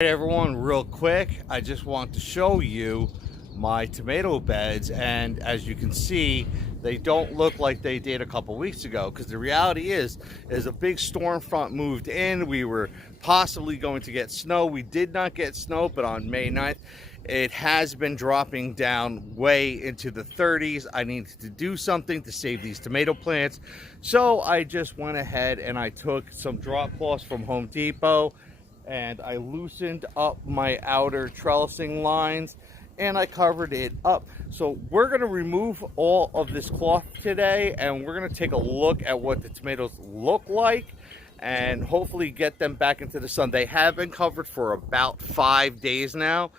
Hey everyone, real quick, I just want to show you my tomato beds, and as you can see, they don't look like they did a couple weeks ago, because the reality is a big storm front moved in. We were possibly going to get snow. We did not get snow, but on May 9th it has been dropping down way into the 30s. I needed to do something to save these tomato plants, so I just went ahead and I took some drop cloths from Home Depot and I loosened up my outer trellising lines and I covered it up. So we're going to remove all of this cloth today, and we're going to take a look at what the tomatoes look like and hopefully get them back into the sun. They have been covered for about 5 days now.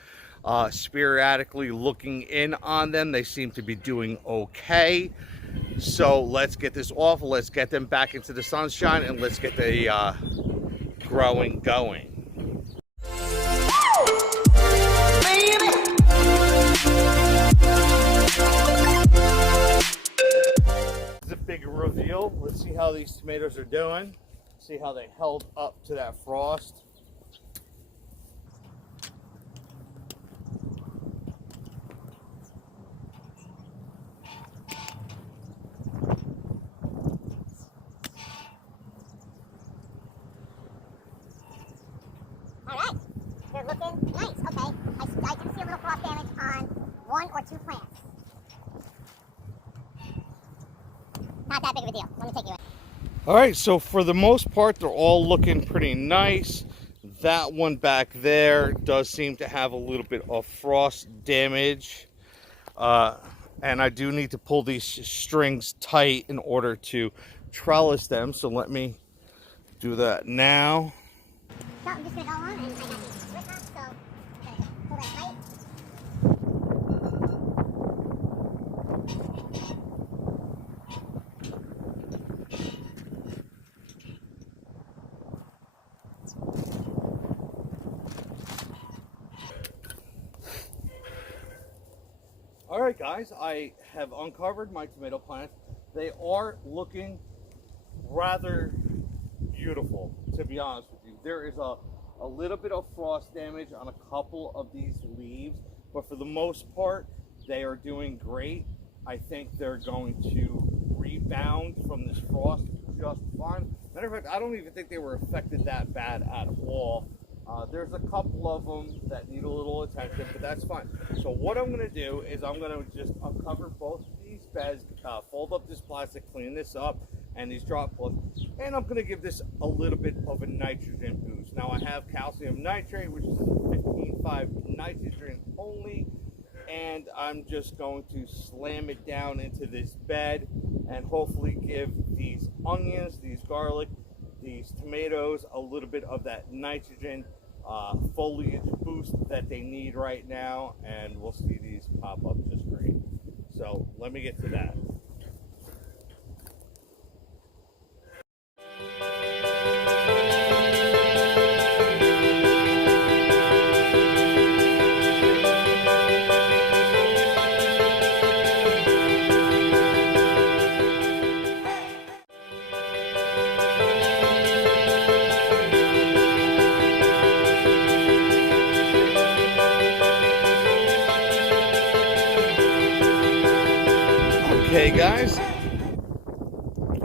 Sporadically looking in on them, they seem to be doing okay. So let's get this off, let's get them back into the sunshine, and let's get the growing going. This is a big reveal. Let's see how these tomatoes are doing. See how they held up to that frost. Alright, they're looking nice. Okay, I do see a little frost damage on 1 or 2 plants. Not that big of a deal. Let me take you in. Alright, so for the most part, they're all looking pretty nice. That one back there does seem to have a little bit of frost damage. And I do need to pull these strings tight in order to trellis them. So let me do that now. So I'm just going to go on, and I got these switch ups, so I'm going to pull that tight. Alright guys, I have uncovered my tomato plants. They are looking rather beautiful, to be honest with you. There is a little bit of frost damage on a couple of these leaves, but for the most part, they are doing great. I think they're going to rebound from this frost just fine. Matter of fact, I don't even think they were affected that bad at all. There's a couple of them that need a little attention, but that's fine. So what I'm going to do is I'm going to just uncover both of these beds, fold up this plastic, clean this up, and these drop cloths, and I'm going to give this a little bit of a nitrogen boost. Now I have calcium nitrate, which is 15.5 nitrogen only, and I'm just going to slam it down into this bed and hopefully give these onions, these garlic, these tomatoes a little bit of that nitrogen foliage boost that they need right now, and we'll see these pop up just great. So let me get to that. Okay guys,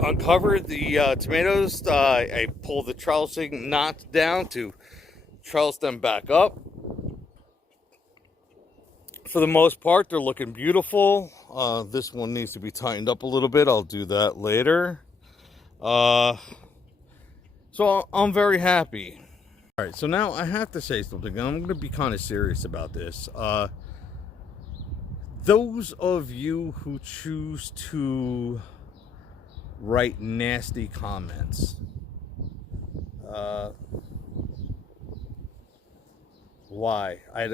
uncovered the tomatoes. I pulled the trellising knots down to trellis them back up. For the most part, they're looking beautiful. This one needs to be tightened up a little bit. I'll do that later. So I'm very happy. All right, so now I have to say something, and I'm going to be kind of serious about this. Those of you who choose to write nasty comments, why? I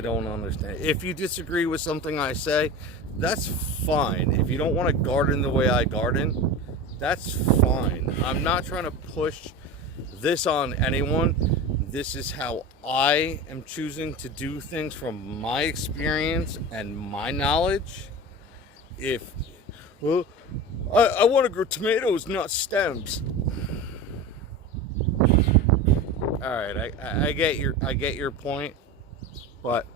don't understand. If you disagree with something I say, that's fine. If you don't want to garden the way I garden, that's fine. I'm not trying to push this on anyone. This is how I am choosing to do things from my experience and my knowledge. Well, I want to grow tomatoes, not stems. right, I get your point, but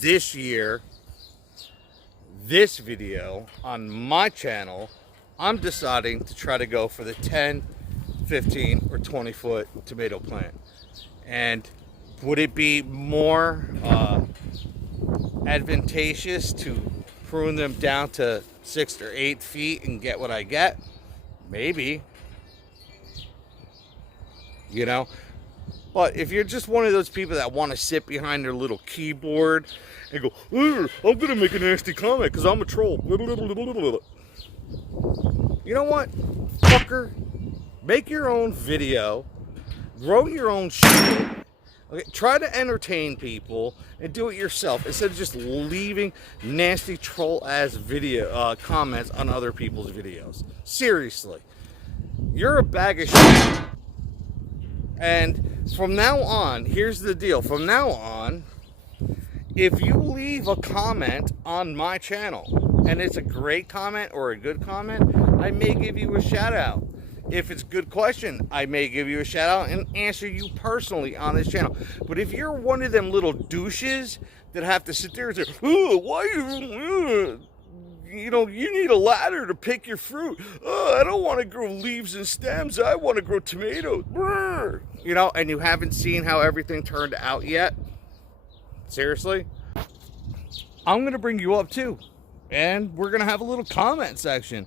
this year, this video on my channel, I'm deciding to try to go for the 10, 15, or 20 foot tomato plant. And would it be more advantageous to prune them down to 6 or 8 feet and get what I get? Maybe. You know? But if you're just one of those people that want to sit behind their little keyboard and go, I'm going to make a nasty comment because I'm a troll. You know what? Fucker. Make your own video. Grow your own shit. Okay, try to entertain people and do it yourself instead of just leaving nasty troll-ass video comments on other people's videos. Seriously. You're a bag of shit. And from now on, here's the deal. From now on, if you leave a comment on my channel and it's a great comment or a good comment, I may give you a shout out. If it's a good question, I may give you a shout out and answer you personally on this channel. But if you're one of them little douches that have to sit there and say, oh, why you know, you need a ladder to pick your fruit. Oh, I don't want to grow leaves and stems. I want to grow tomatoes. Brr. You know, and you haven't seen how everything turned out yet. Seriously? I'm going to bring you up too. And we're going to have a little comment section.